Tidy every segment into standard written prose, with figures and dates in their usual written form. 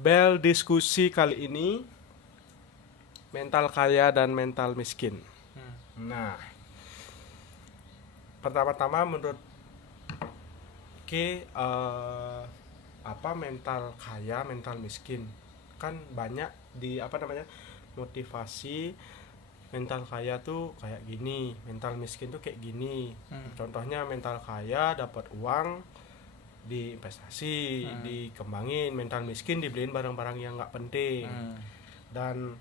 Bel diskusi kali ini mental kaya dan mental miskin. Nah, pertama-tama menurut apa mental kaya, mental miskin? Kan banyak di motivasi mental kaya tuh kayak gini, mental miskin tuh kayak gini. Contohnya mental kaya dapat uang diinvestasi, dikembangin, mental miskin dibeliin barang-barang yang nggak penting. Dan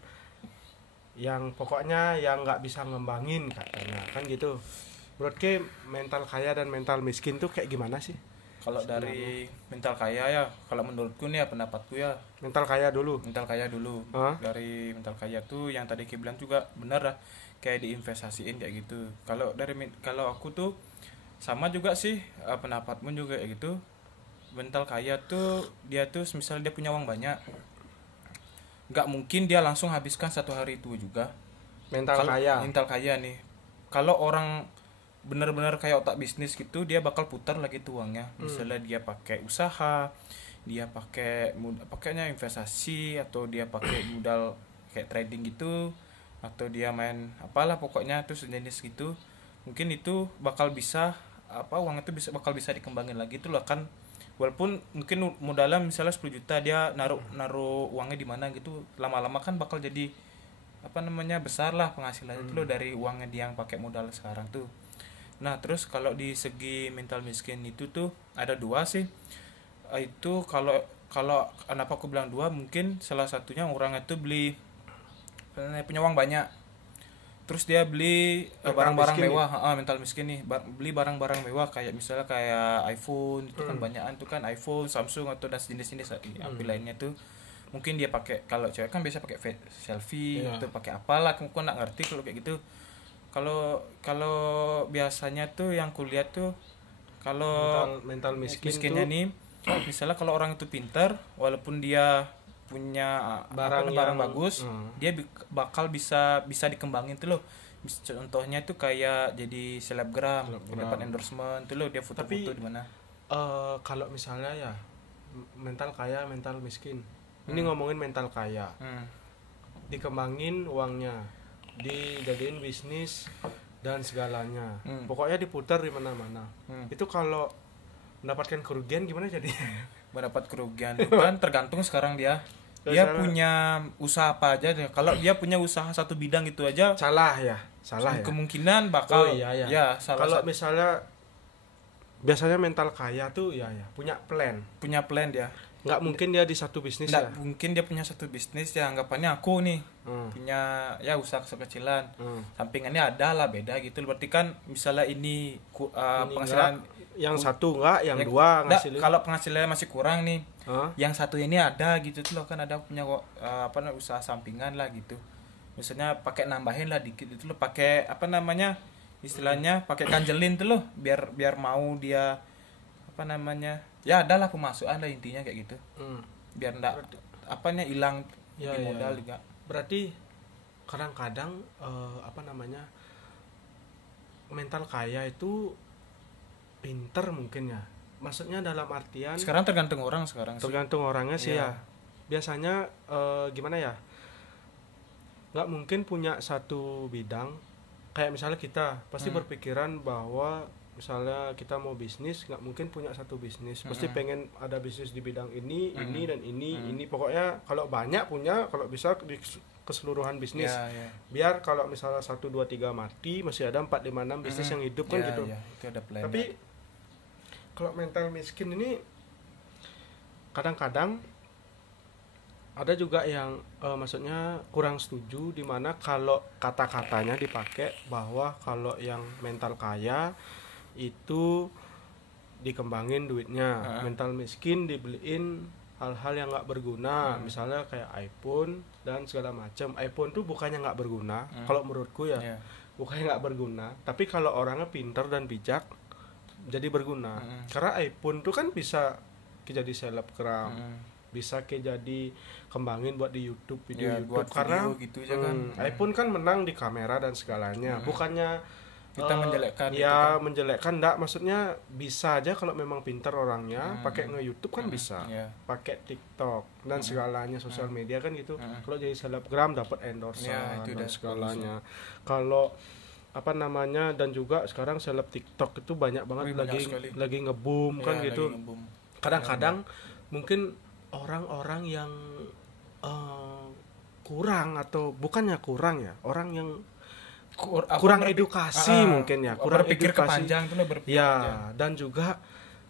yang pokoknya yang nggak bisa ngembangin katanya, kan gitu. Menurut mental kaya dan mental miskin tuh kayak gimana sih? Kalau dari mental kaya ya, kalau menurutku nih ya, pendapatku ya, Mental kaya dulu. mental kaya dulu. Dari mental kaya tuh yang tadi Ki bilang juga benar lah, kayak diinvestasiin kayak gitu. Kalau aku tuh sama juga sih, pendapatmu juga kayak gitu. Mental kaya tuh dia tuh misalnya dia punya uang banyak, nggak mungkin dia langsung habiskan satu hari itu juga. Mental Kalau kaya. mental kaya nih, kalau orang benar-benar kayak otak bisnis gitu, dia bakal putar lagi tuh uangnya. Misalnya dia pakai usaha, dia pakainya investasi, atau dia pakai modal kayak trading gitu, atau dia main apalah pokoknya tuh sejenis gitu. Mungkin itu bakal bisa uang itu bakal bisa dikembangin lagi tuh lah kan. Walaupun mungkin modalnya misalnya 10 juta, dia naruh uangnya di mana gitu, lama-lama kan bakal jadi besar lah penghasilannya itu loh dari uangnya dia yang pakai modal sekarang tuh. Nah terus kalau di segi mental miskin itu tuh ada dua sih. Itu kalau kalau kenapa aku bilang dua, mungkin salah satunya orang itu punya uang banyak, terus dia beli barang-barang mewah. Mental miskin nih, beli barang-barang mewah kayak misalnya kayak iPhone itu kan banyakan tuh kan, iPhone, Samsung atau dan jenis-jenis HP lainnya tuh. Mungkin dia pakai, kalau cewek kan biasa pakai selfie atau pakai apalah, aku nggak ngerti kalau kayak gitu. Kalau kalau biasanya tuh yang kulihat tuh, kalau mental miskinnya tuh, nih, misalnya kalau orang itu pintar, walaupun dia punya barang bagus, dia bakal bisa bisa dikembangin tuh loh. Contohnya tuh kayak jadi selebgram, dapat endorsement tuh loh, dia foto-foto di mana. Kalau misalnya ya mental kaya, mental miskin. Ini ngomongin mental kaya. Dikembangin uangnya, dijadiin bisnis dan segalanya. Pokoknya diputar di mana-mana. Itu kalau mendapatkan kerugian gimana jadi? Mendapat kerugian itu kan tergantung sekarang dia punya usaha apa aja deh. Kalau dia punya usaha satu bidang itu aja, salah ya. Kemungkinan bakal ya salah. Kalau misalnya biasanya mental kaya tuh ya punya plan dia. Nggak mungkin dia di satu bisnis. Nggak mungkin dia punya satu bisnis ya. Anggapannya aku nih punya ya usaha kecil-kecilan, sampingannya ada lah, beda gitu. Berarti kan misalnya ini penghasilan yang satu enggak, yang dua ngasilin. Kalau penghasilannya masih kurang nih, yang satu ini ada gitu tuh loh, kan ada punya usaha sampingan lah gitu. Misalnya pakai nambahin lah dikit itu loh, pakai istilahnya pakai ganjelin tuh loh, biar mau dia ya adalah pemasukan lah intinya kayak gitu. Biar enggak hilang modal juga. Berarti kadang-kadang mental kaya itu pinter mungkin ya. Maksudnya dalam artian sekarang tergantung orangnya sih ya. Biasanya gimana ya? Nggak mungkin punya satu bidang. Kayak misalnya kita pasti berpikiran bahwa misalnya kita mau bisnis, nggak mungkin punya satu bisnis, pasti pengen ada bisnis di bidang ini, ini dan ini. Pokoknya kalau banyak punya, kalau bisa di keseluruhan bisnis. Biar kalau misalnya 1, 2, 3 mati, masih ada 4, 5, 6 bisnis yang hidup kan gitu. Itu ada plan. Tapi kalau mental miskin ini kadang-kadang ada juga yang maksudnya kurang setuju, dimana kalau kata-katanya dipakai bahwa kalau yang mental kaya itu dikembangin duitnya, mental miskin dibeliin hal-hal yang nggak berguna, misalnya kayak iPhone dan segala macam. iPhone tuh bukannya nggak berguna, kalau menurutku ya bukannya nggak berguna, tapi kalau orangnya pintar dan bijak jadi berguna. Karena iPhone tuh kan bisa jadi selebgram, bisa jadi kembangin buat di YouTube, video YouTube, karena gitu aja kan. iPhone kan menang di kamera dan segalanya. Bukannya kita menjelekkan itu ya kan. menjelekkan enggak, maksudnya bisa aja kalau memang pintar orangnya pakai nge-YouTube kan bisa, ya. pakai TikTok dan segalanya sosial media kan gitu. Mm. Kalau jadi selebgram dapat endorse Ya, itu dan udah segalanya. Kalau apa namanya, dan juga sekarang seleb TikTok itu banyak banget Wih, banyak lagi sekali. lagi nge-boom kan Ya, gitu. lagi nge-boom. Kadang-kadang mungkin orang-orang yang kurang, atau bukannya kurang ya, orang yang kurang edukasi mungkin ya, kurang berpikir edukasi. kepanjang tuh lah, berpikir Ya, panjang. dan juga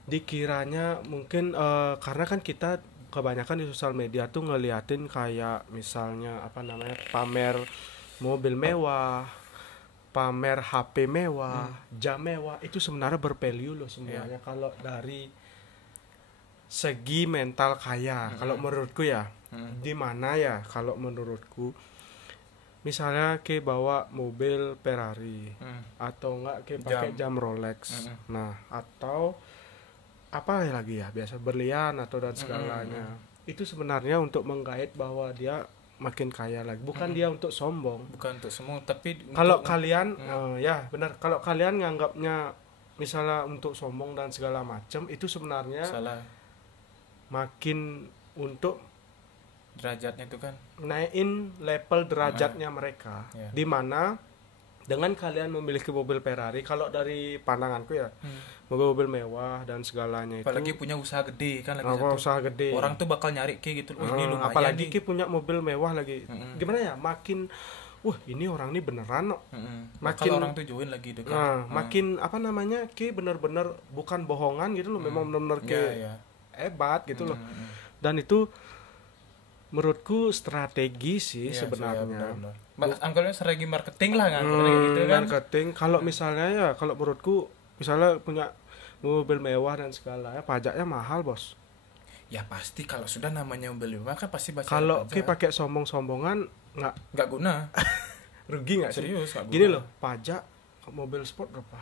dikiranya mungkin karena kan kita kebanyakan di sosial media tuh ngeliatin kayak misalnya apa namanya, pamer mobil mewah, pamer HP mewah, jam mewah, itu sebenarnya bervalue loh semuanya kalau dari segi mental kaya. Kalau menurutku ya, di mana ya kalau menurutku, misalnya ke bawa mobil Ferrari atau enggak ke pakai jam Rolex. Nah, atau apa lagi ya, biasa berlian atau dan segalanya. Itu sebenarnya untuk menggait bahwa dia makin kaya lagi, bukan dia untuk sombong. Bukan untuk semua, tapi Kalau kalian ya benar, kalau kalian nganggapnya misalnya untuk sombong dan segala macam, itu sebenarnya salah makin untuk derajatnya itu kan. naikin level derajatnya mereka. Ya. Dimana dengan kalian memiliki mobil Ferrari, kalau dari pandanganku ya, mobil-mobil mewah dan segalanya itu, Apalagi punya usaha gede kan, lagi apa, satu. usaha gede. Orang tuh bakal nyari kayak gitu. Oh, ini lumayan apalagi nih. Ki punya mobil mewah lagi. Gimana ya? Makin wah, ini orang ini beneran kok. Makin orang tuh join lagi itu kan. Nah, makin apa namanya? Ki bener-bener bukan bohongan gitu loh, memang bener-bener Ki Ya. hebat gitu loh. Dan itu menurutku strategi sih Iya, sebenarnya. Anggapannya strategi marketing lah kan, gitu kan. Marketing. Kalau misalnya ya, kalau menurutku misalnya punya mobil mewah dan segalanya, pajaknya mahal, Bos. Ya pasti kalau sudah namanya mobil mewah kan pasti bayar Kalau pajak. Ki pakai sombong-sombongan nggak guna. rugi nggak sih? Serius nggak guna. Gini loh, pajak mobil sport berapa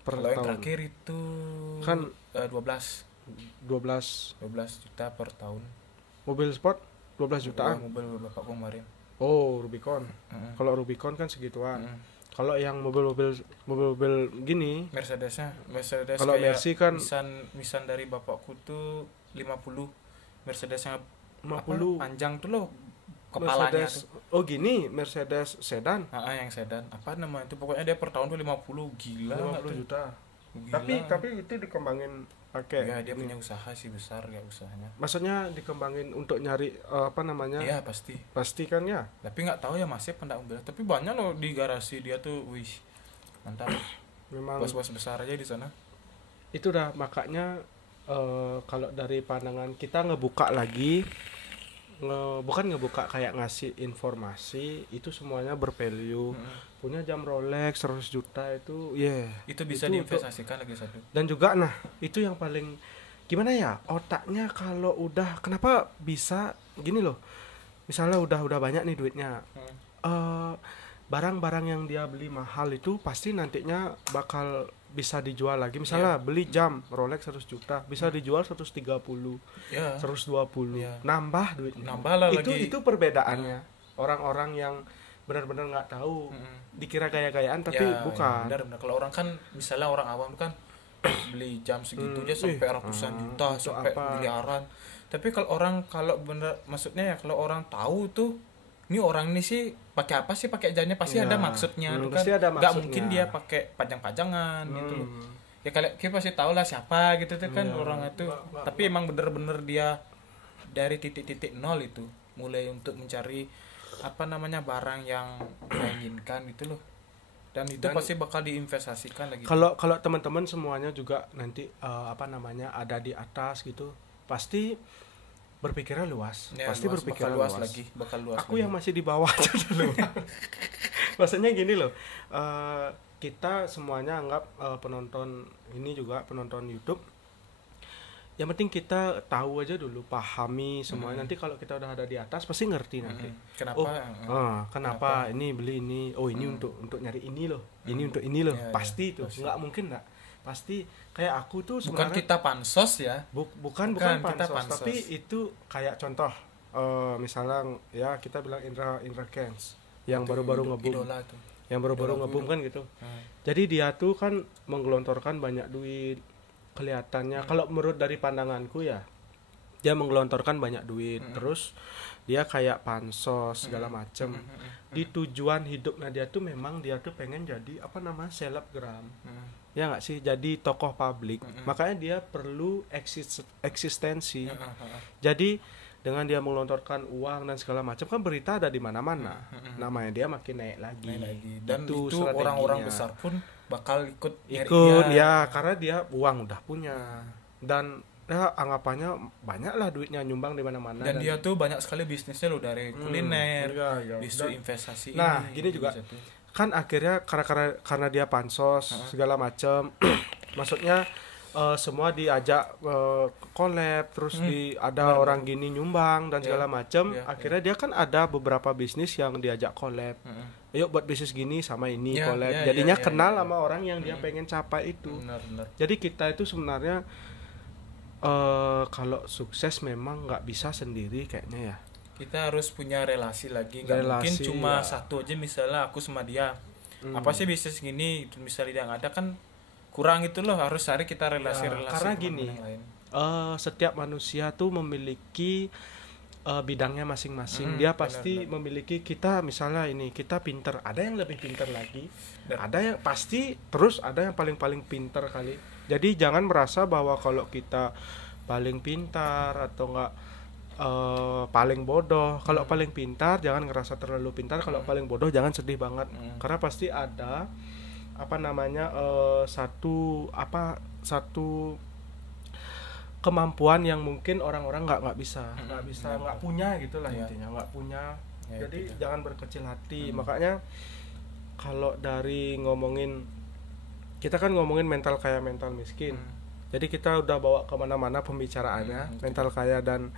per Kalau yang tahun? terakhir itu Kan 12 juta per tahun. mobil sport 12 jutaan. Mobil bapakku kemarin. Oh, Rubicon. Kalau Rubicon kan segituan. Kalau yang mobil-mobil gini, Mercedes kalau kayak Mercy kan Nissan dari bapakku tuh 50. Mercedes yang 50. panjang tuh loh kepalanya Mercedes. tuh. Oh gini, Mercedes sedan Yang sedan. Apa namanya itu? Pokoknya dia per tahun tuh 50, gila. 50 juta. Gila. Tapi itu dikembangin pakai. Ya dia punya usaha sih besar ya usahanya. Maksudnya dikembangin untuk nyari apa namanya? Iya pasti. Pasti kan ya. Tapi nggak tahu ya masih pendak mobil. Tapi banyak loh di garasi dia tuh, wih mantap. Memang Bos-bos besar aja di sana. itu dah makanya kalau dari pandangan kita ngebuka lagi, bukan ngebuka kayak ngasih informasi, itu semuanya bervalue. Punya jam Rolex 100 juta itu Itu bisa diinvestasikan lagi satu. dan juga nah itu yang paling gimana ya, otaknya kalau udah kenapa bisa gini loh, misalnya udah banyak nih duitnya, barang-barang yang dia beli mahal itu pasti nantinya bakal bisa dijual lagi. Misalnya beli jam Rolex 100 juta bisa dijual 130, Ya. 120, Ya. nambah duitnya. Nambah lah lagi. Itu perbedaannya. Orang-orang yang benar-benar nggak tahu, dikira gaya-gayaan tapi bukan. Benar. Kalau orang kan misalnya orang awam kan beli jam segitu aja sampai ratusan juta, itu sampai apa? miliaran. Tapi kalau bener maksudnya ya kalau orang tahu tuh ini orang ini sih pakai apa sih, pakai jamnya pasti Ya. ada maksudnya tuh kan. Pasti ada Nggak maksudnya. mungkin dia pakai pajang-pajangan gitu loh. Ya kita pasti tahu lah siapa gitu tuh kan orang itu. Tapi emang bener-bener dia dari titik-titik nol itu mulai untuk mencari apa namanya barang yang dia inginkan gitu loh. Dan itu pasti bakal diinvestasikan lagi. Kalau teman-teman semuanya juga nanti apa namanya ada di atas gitu, pasti berpikirnya luas. Ya, Pasti berpikirnya bakal luas luas. lagi, bakal luas. Aku yang masih di bawah aja dulu. Maksudnya gini loh, kita semuanya anggap penonton ini juga penonton YouTube. Yang penting kita tahu aja dulu, pahami semuanya. Nanti kalau kita udah ada di atas pasti ngerti nanti. Kenapa? Kenapa ini beli ini? Oh ini untuk nyari ini loh. Ini untuk ini loh. Ya, pasti itu. pasti. Nggak mungkin nggak. Pasti kayak aku tuh Bukan sebenarnya kita pansos ya. bukan kita pansos, pansos. tapi itu kayak contoh misalnya ya kita bilang Indra Kents yang baru-baru ngebum. Idola tuh. yang baru-baru ngebum kan gitu. Jadi dia tuh kan menggelontorkan banyak duit kelihatannya. Kalau menurut dari pandanganku ya, dia menggelontorkan banyak duit. Terus dia kayak pansos segala macem. Di tujuan hidupnya dia tuh memang dia tuh pengen jadi apa namanya selebgram. Ya nggak sih, jadi tokoh publik. Makanya dia perlu eksistensi. Jadi dengan dia mengelontorkan uang dan segala macam kan berita ada di mana-mana. Namanya dia makin naik lagi. Dan itu strateginya. orang-orang besar pun bakal ikut ya karena dia uang udah punya. Dan ya anggapannya banyak lah duitnya nyumbang di mana-mana. Dan dia tuh banyak sekali bisnisnya loh, dari kuliner, bisu investasi. Nah, gini juga. Kan akhirnya karena dia pansos segala macam. Maksudnya semua diajak collab, terus ada orang gini nyumbang dan segala macam. Akhirnya dia kan ada beberapa bisnis yang diajak collab. Ayo buat bisnis gini sama ini collab. Jadinya kenal sama orang yang dia pengen capai itu. Benar. Jadi kita itu sebenarnya kalau sukses memang nggak bisa sendiri kayaknya ya. Kita harus punya relasi lagi. Nggak mungkin cuma satu aja, misalnya aku sama dia. Apa sih bisnis gini, misalnya dia nggak ada kan kurang itu loh, harus cari kita relasi-relasi. Karena gini, setiap manusia tuh memiliki bidangnya masing-masing. Dia pasti memiliki, kita misalnya ini kita pinter, ada yang lebih pinter lagi, ada yang pasti terus ada yang paling pinter kali. Jadi jangan merasa bahwa kalau kita paling pintar atau enggak paling bodoh. Kalau paling pintar jangan ngerasa terlalu pintar, kalau paling bodoh jangan sedih banget. Karena pasti ada apa namanya satu kemampuan yang mungkin orang-orang nggak bisa nggak punya gitulah intinya, nggak punya. Jadi jangan berkecil hati. Makanya kalau dari ngomongin, kita kan ngomongin mental kaya mental miskin, jadi kita udah bawa kemana-mana pembicaraannya mental kaya, dan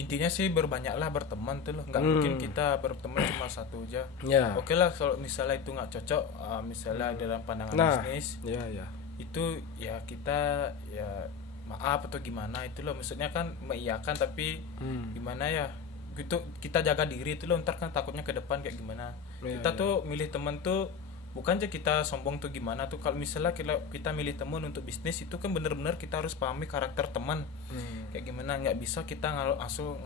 intinya sih berbanyaklah berteman tuh loh, nggak mungkin kita berteman cuma satu aja. Oke lah kalau misalnya itu nggak cocok, misalnya dalam pandangan bisnis, itu ya kita ya maaf atau gimana itu loh, maksudnya kan mengiyakan tapi gimana ya gitu, kita jaga diri itu loh, ntar kan takutnya ke depan kayak gimana. Kita tuh milih teman tuh bukan aja kita sombong tuh gimana tuh, kalau misalnya kita milih teman untuk bisnis itu kan bener-bener kita harus pahami karakter teman kayak gimana. Nggak bisa kita langsung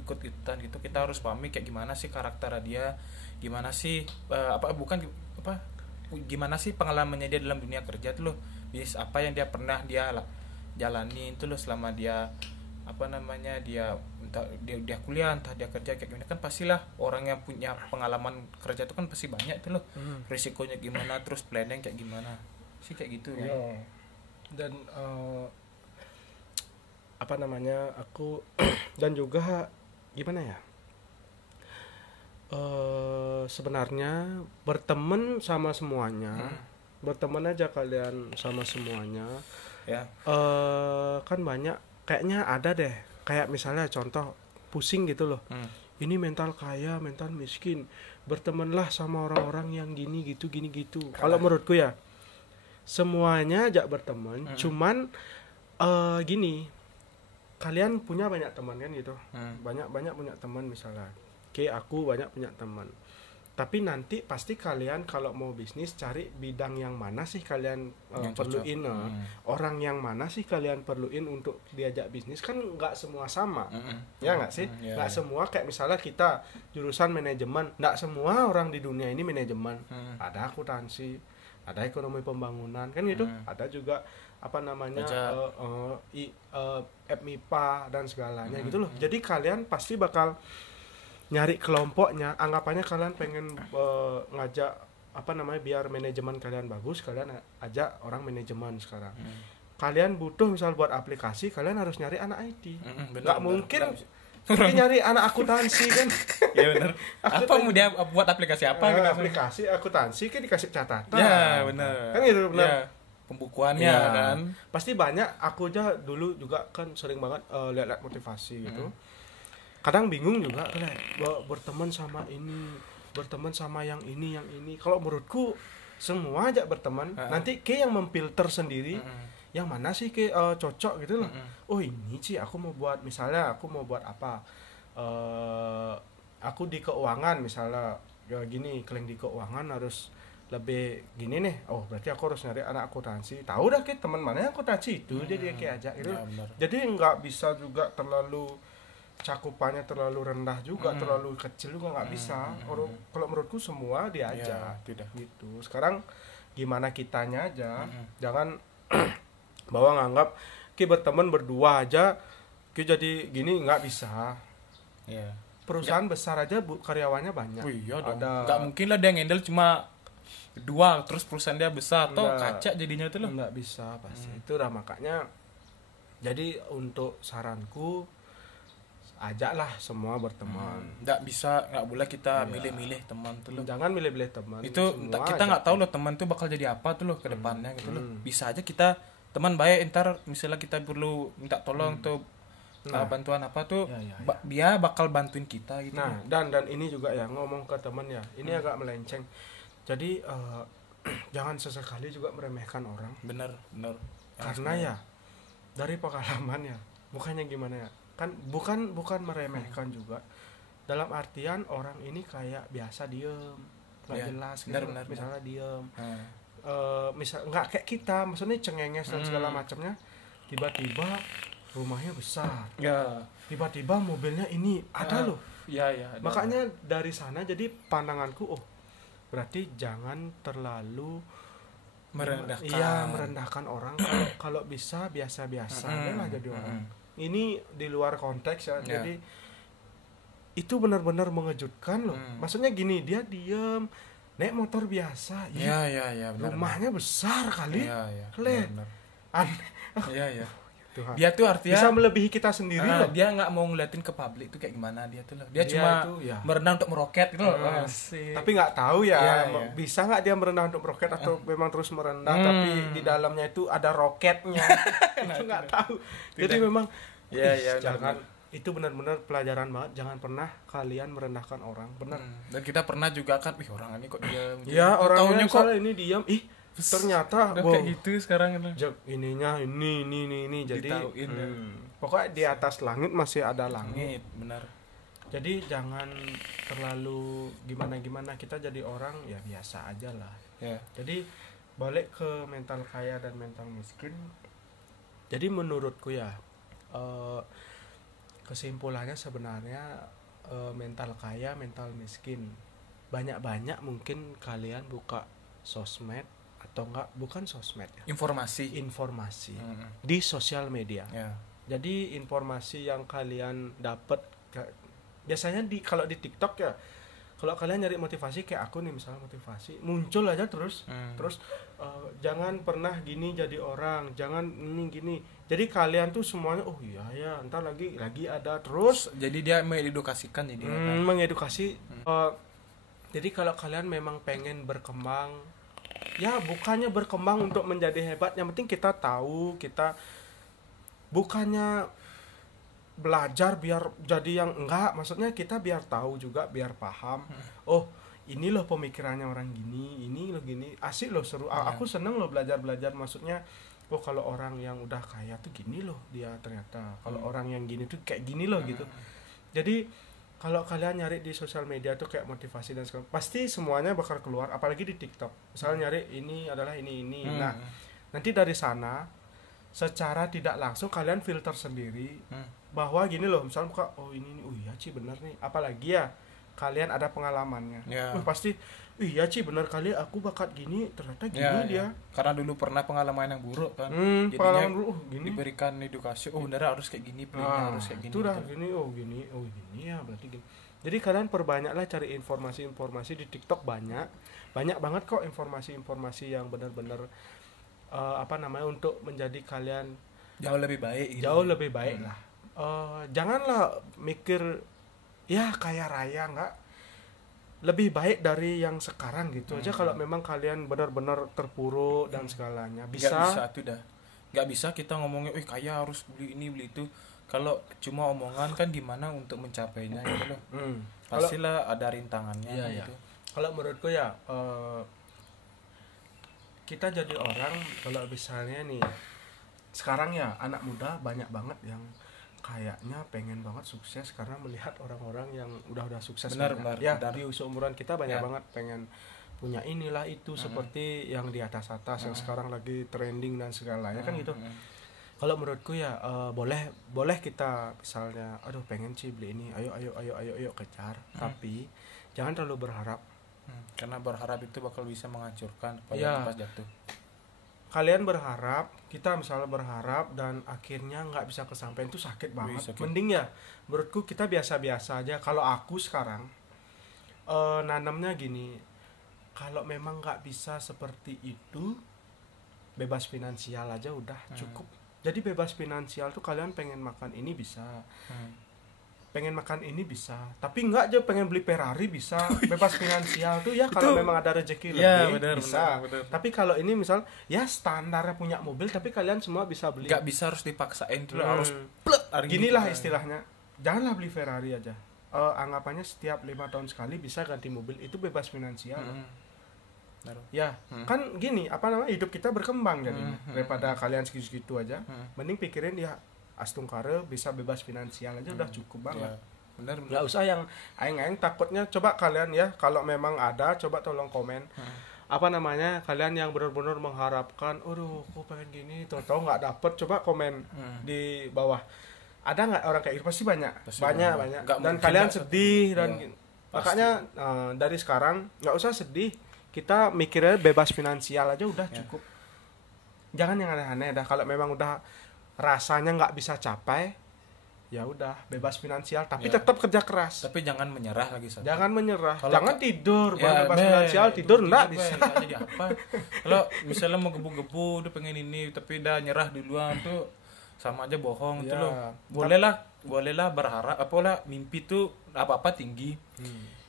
ikut-ikutan gitu, kita harus pahami kayak gimana sih karakter dia, gimana sih gimana sih pengalamannya dia dalam dunia kerja tuh loh, bisnis apa yang dia pernah jalani itu loh selama dia dia kuliah, entah dia kerja kayak gimana. Kan pastilah orang yang punya pengalaman kerja itu kan pasti banyak itu loh, risikonya gimana, terus planning kayak gimana sih, kayak gitu ya. Dan aku dan juga gimana ya, sebenarnya berteman sama semuanya, berteman aja kalian sama semuanya ya. Kan banyak kayaknya ada deh, kayak misalnya contoh pusing gitu loh, ini mental kaya mental miskin, bertemanlah sama orang-orang yang gini gitu. Kalau menurutku ya semuanya ajak berteman, cuman gini, kalian punya banyak teman kan gitu, banyak punya teman misalnya, aku banyak punya teman, tapi nanti pasti kalian kalau mau bisnis cari bidang yang mana sih kalian perluin, orang yang mana sih kalian perluin untuk diajak bisnis. Kan nggak semua sama, ya nggak sih, nggak semua. Kayak misalnya kita jurusan manajemen, nggak semua orang di dunia ini manajemen, ada akuntansi, ada ekonomi pembangunan kan gitu, ada juga FMIPA dan segalanya gitu loh. Jadi kalian pasti bakal nyari kelompoknya, anggapannya kalian pengen ngajak biar manajemen kalian bagus, kalian ajak orang manajemen sekarang. Kalian butuh misal buat aplikasi, kalian harus nyari anak IT. Nggak mungkin nyari anak akuntansi kan. Iya benar. Apa mau dia buat aplikasi apa? Aplikasi akuntansi kan dikasih catatan. Ya benar. Kan gitu benar. Ya, pembukuannya kan. Pasti banyak, aku aja dulu juga kan sering banget lihat-lihat motivasi gitu. Kadang bingung juga berteman sama ini, berteman sama yang ini. Kalau menurutku semua aja berteman, nanti yang memfilter sendiri yang mana sih cocok gitu loh. Oh ini sih aku mau buat, misalnya aku mau buat apa, aku di keuangan misalnya ya gini klaim di keuangan harus lebih gini nih, oh berarti aku harus nyari anak akuntansi, tahu dah kayak teman mana yang akuntansi itu jadi kayak aja gitu. Ya, benar. Jadi nggak bisa juga terlalu cakupannya terlalu rendah juga, terlalu kecil juga nggak bisa. Kalau menurutku semua diajak Ya, tidak. gitu. Sekarang gimana kitanya aja, jangan bahwa nganggap kita berteman berdua aja kita jadi gini, nggak bisa. Ya. Perusahaan besar aja karyawannya banyak. Oh iya dong. Ada Nggak mungkin lah dia ngendel cuma 2 terus perusahaan dia besar atau Nggak. kaca jadinya tuh loh. nggak bisa pasti. Itu udah makanya jadi untuk saranku ajaklah semua berteman. Nggak boleh kita milih-milih teman tuh loh. Jangan milih-milih teman. Itu Semua kita ajak. nggak tahu loh teman tuh bakal jadi apa tuh loh ke depannya gitu loh. Bisa aja kita teman baik, ntar misalnya kita perlu minta tolong tuh bantuan apa tuh, Ya. dia bakal bantuin kita gitu. Nah, dan ini juga ya ngomong ke teman ya. Ini agak melenceng. Jadi jangan sesekali juga meremehkan orang. Bener. Karena ya dari pengalaman ya, bukannya gimana ya, kan bukan meremehkan juga, dalam artian orang ini kayak biasa diem nggak Ya, jelas gitu. benar. Misalnya diem, Nah, misal nggak kayak kita, maksudnya cengenges dan segala macamnya, tiba-tiba rumahnya besar, ya. tiba-tiba mobilnya ini ada loh. Ya. Ada. Makanya dari sana jadi pandanganku, oh berarti jangan terlalu merendahkan. Iya, merendahkan orang. Kalau bisa biasa-biasa aja lah jadi orang. Ini di luar konteks ya. Ya. Jadi itu benar-benar mengejutkan loh. Maksudnya gini, dia diem naik motor biasa. Ya, benar. Rumahnya besar kali. Iya. Kle. Benar. Aneh. Iya. Tuhan. Dia tuh artinya Bisa melebihi kita sendiri loh. dia nggak mau ngeliatin ke publik tuh kayak gimana dia tuh loh. Dia Dia cuma itu, ya. merendah untuk meroket gitu loh. Asik. Tapi nggak tahu ya, Iya. bisa nggak dia merendah untuk roket atau memang terus merendah, tapi di dalamnya itu ada roketnya. Itu nggak tahu. Jadi memang Iya, jangan, itu benar-benar pelajaran banget, jangan pernah kalian merendahkan orang, benar. Dan kita pernah juga kan, orang ini kok diam. Ya, orangnya taunya kok ini diam, ternyata udah kayak gitu sekarang gitu. ininya ini jadi Ditauin, ya. pokoknya di atas langit masih ada langit. Benar. Jadi jangan terlalu gimana kita jadi orang ya biasa aja lah. Ya. Jadi balik ke mental kaya dan mental miskin. Jadi menurutku ya kesimpulannya sebenarnya mental kaya, mental miskin. Banyak-banyak mungkin kalian buka sosmed atau enggak, bukan sosmed ya. Informasi. Di sosial media. Ya. Jadi informasi yang kalian dapat biasanya kalau di TikTok ya, kalau kalian nyari motivasi kayak aku nih misalnya, motivasi muncul aja terus jangan pernah gini jadi orang, jangan ini gini. Jadi kalian tuh semuanya oh iya ya, entar lagi ada terus. Jadi dia mengedukasikan jadi mengedukasi. Jadi kalau kalian memang pengen berkembang, ya bukannya berkembang untuk menjadi hebat, yang penting kita tahu, kita bukannya belajar biar jadi yang enggak, maksudnya kita biar tahu juga, biar paham. Oh ini loh pemikirannya orang gini, ini loh gini, asik loh, seru. Aku seneng loh belajar, maksudnya oh kalau orang yang udah kaya tuh gini loh dia ternyata, kalau orang yang gini tuh kayak gini loh gitu. Jadi kalau kalian nyari di sosial media tuh kayak motivasi dan segala, pasti semuanya bakal keluar, apalagi di TikTok. Misalnya nyari ini adalah ini. Nah, nanti dari sana secara tidak langsung kalian filter sendiri bahwa gini loh, misalnya buka oh ini oh iya Ci bener nih, apalagi ya kalian ada pengalamannya. Pasti iya Ci bener kali aku bakat gini, ternyata gini dia. Karena dulu pernah pengalaman yang buruk kan. Pengalaman dulu gini. Diberikan edukasi, bener harus kayak gini, harus kayak gini. Itu dah gini, gini ya berarti gini. Jadi kalian perbanyaklah cari informasi di TikTok, banyak banget kok informasi yang benar-benar untuk menjadi kalian jauh lebih baik gitu. Jauh lebih baik lah. Janganlah mikir ya kaya raya, enggak, lebih baik dari yang sekarang gitu aja. Kalau memang kalian benar-benar terpuruk dan segalanya nggak bisa kita ngomongnya kaya harus beli ini beli itu. Kalau cuma omongan kan gimana untuk mencapainya gitu loh. Pastilah ada rintangannya gitu. Kalau menurutku ya kita jadi orang, kalau misalnya nih sekarang ya anak muda banyak banget yang kayaknya pengen banget sukses karena melihat orang-orang yang udah sukses Benar, banyak. benar, Ya benar. di seumuran kita banyak Ya. banget pengen punya inilah itu seperti yang di atas yang sekarang lagi trending dan segalanya kan gitu. Kalau menurutku ya boleh kita misalnya aduh pengen sih beli ini, ayo kejar, tapi jangan terlalu berharap. Karena berharap itu bakal bisa menghancurkan Ya. pas jatuh. Kalian berharap, kita misalnya berharap dan akhirnya nggak bisa kesampaian itu sakit banget. sakit. Mending ya menurutku kita biasa-biasa aja. Kalau aku sekarang nanamnya gini, kalau memang nggak bisa seperti itu, bebas finansial aja udah cukup. Jadi bebas finansial tuh kalian pengen makan ini bisa, pengen makan ini bisa, tapi nggak aja pengen beli Ferrari bisa. Bebas finansial tuh ya kalau memang ada rezeki Ya, lebih benar, bisa. benar. Tapi kalau ini misal ya standarnya punya mobil tapi kalian semua bisa beli. Nggak bisa harus dipaksain dulu, harus Ginilah istilahnya, janganlah beli Ferrari aja. Anggapannya setiap 5 tahun sekali bisa ganti mobil, itu bebas finansial. Ya, kan gini, apa namanya, hidup kita berkembang jadinya. Daripada kalian segitu-segitu aja, mending pikirin ya astungkare bisa bebas finansial aja udah cukup banget. Ya, benar. Nggak usah yang aing-aing takutnya. Coba kalian ya, kalau memang ada, coba tolong komen. Apa namanya, kalian yang benar-benar mengharapkan, aduh, aku pengen gini, tahu-tahu nggak dapet, coba komen di bawah. Ada nggak orang kayak gitu? Pasti banyak. Banyak. Nggak Dan mungkin kalian nggak sedih dan ya, makanya dari sekarang nggak usah sedih. Kita mikirnya bebas finansial aja udah cukup. Jangan yang aneh-aneh dah. Kalau memang udah rasanya nggak bisa capai, ya udah bebas finansial tapi tetap kerja keras. Tapi jangan menyerah lagi satu. Jangan menyerah. Kalau jangan tidur ya, bebas finansial, tidur enggak bisa. Nggak jadi apa. Kalau misalnya mau gebu-gebu udah pengen ini tapi udah nyerah duluan tuh sama aja bohong itu Ya. loh. Bolehlah berharap apalah, mimpi tuh apa-apa tinggi.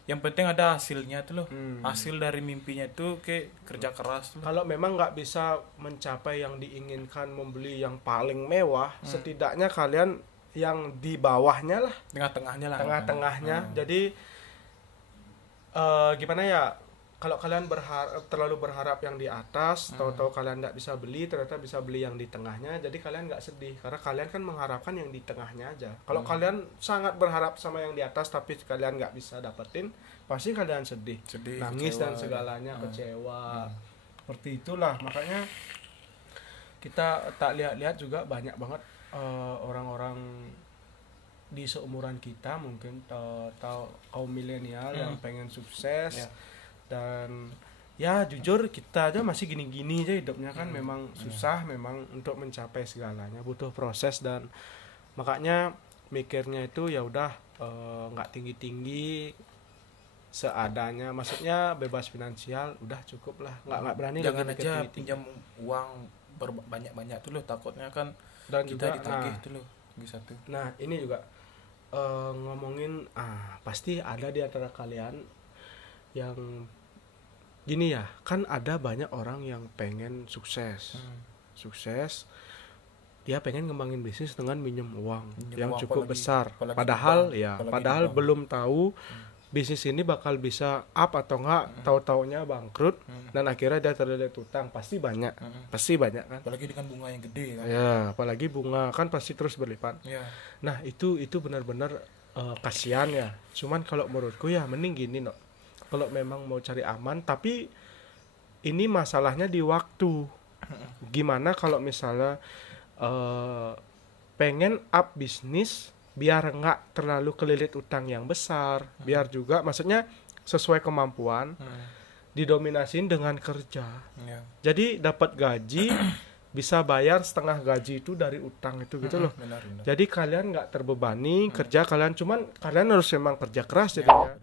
Yang penting ada hasilnya tuh loh. Hasil dari mimpinya itu kayak kerja keras tuh. Kalau memang nggak bisa mencapai yang diinginkan, membeli yang paling mewah, setidaknya kalian yang di bawahnya lah, Tengah-tengahnya lah. tengah-tengahnya. Jadi gimana ya? Kalau kalian terlalu berharap yang di atas, tahu-tahu kalian nggak bisa beli, ternyata bisa beli yang di tengahnya. Jadi kalian nggak sedih karena kalian kan mengharapkan yang di tengahnya aja. Kalau kalian sangat berharap sama yang di atas tapi kalian nggak bisa dapetin, pasti kalian sedih, nangis kecewa, dan segalanya, kecewa. Seperti itulah, makanya kita tak lihat-lihat juga banyak banget orang-orang di seumuran kita mungkin atau kaum milenial yang pengen sukses. Dan ya jujur kita aja masih gini-gini aja hidupnya kan, memang susah, memang untuk mencapai segalanya butuh proses. Dan makanya mikirnya itu ya udah nggak tinggi-tinggi, seadanya, maksudnya bebas finansial udah cukup lah, nggak berani Jangan lagi mikir aja tinggi-tinggi. pinjam uang banyak-banyak tuh loh, takutnya kan Dan kita juga ditagih tuh loh bisa tuh. nah ini juga ngomongin pasti ada di antara kalian yang gini ya, kan ada banyak orang yang pengen sukses, dia pengen ngembangin bisnis dengan minjem uang yang uang, cukup apalagi besar, di padahal bank, padahal di bank. belum tahu bisnis ini bakal bisa up atau enggak, tahu-taunya bangkrut dan akhirnya dia terlilit utang. Pasti banyak kan, Apalagi dengan bunga yang gede kan. ya apalagi bunga kan pasti terus berlipat. Ya. Nah itu benar-benar kasihan ya. Cuman kalau menurutku ya mending gini no, kalau memang mau cari aman, tapi ini masalahnya di waktu. Gimana kalau misalnya pengen up bisnis biar nggak terlalu kelilit utang yang besar, biar juga maksudnya sesuai kemampuan, didominasin dengan kerja. Ya. Jadi dapat gaji bisa bayar setengah gaji itu dari utang itu gitu loh. Benar. Jadi kalian nggak terbebani kerja kalian, cuman kalian harus memang kerja keras jadinya.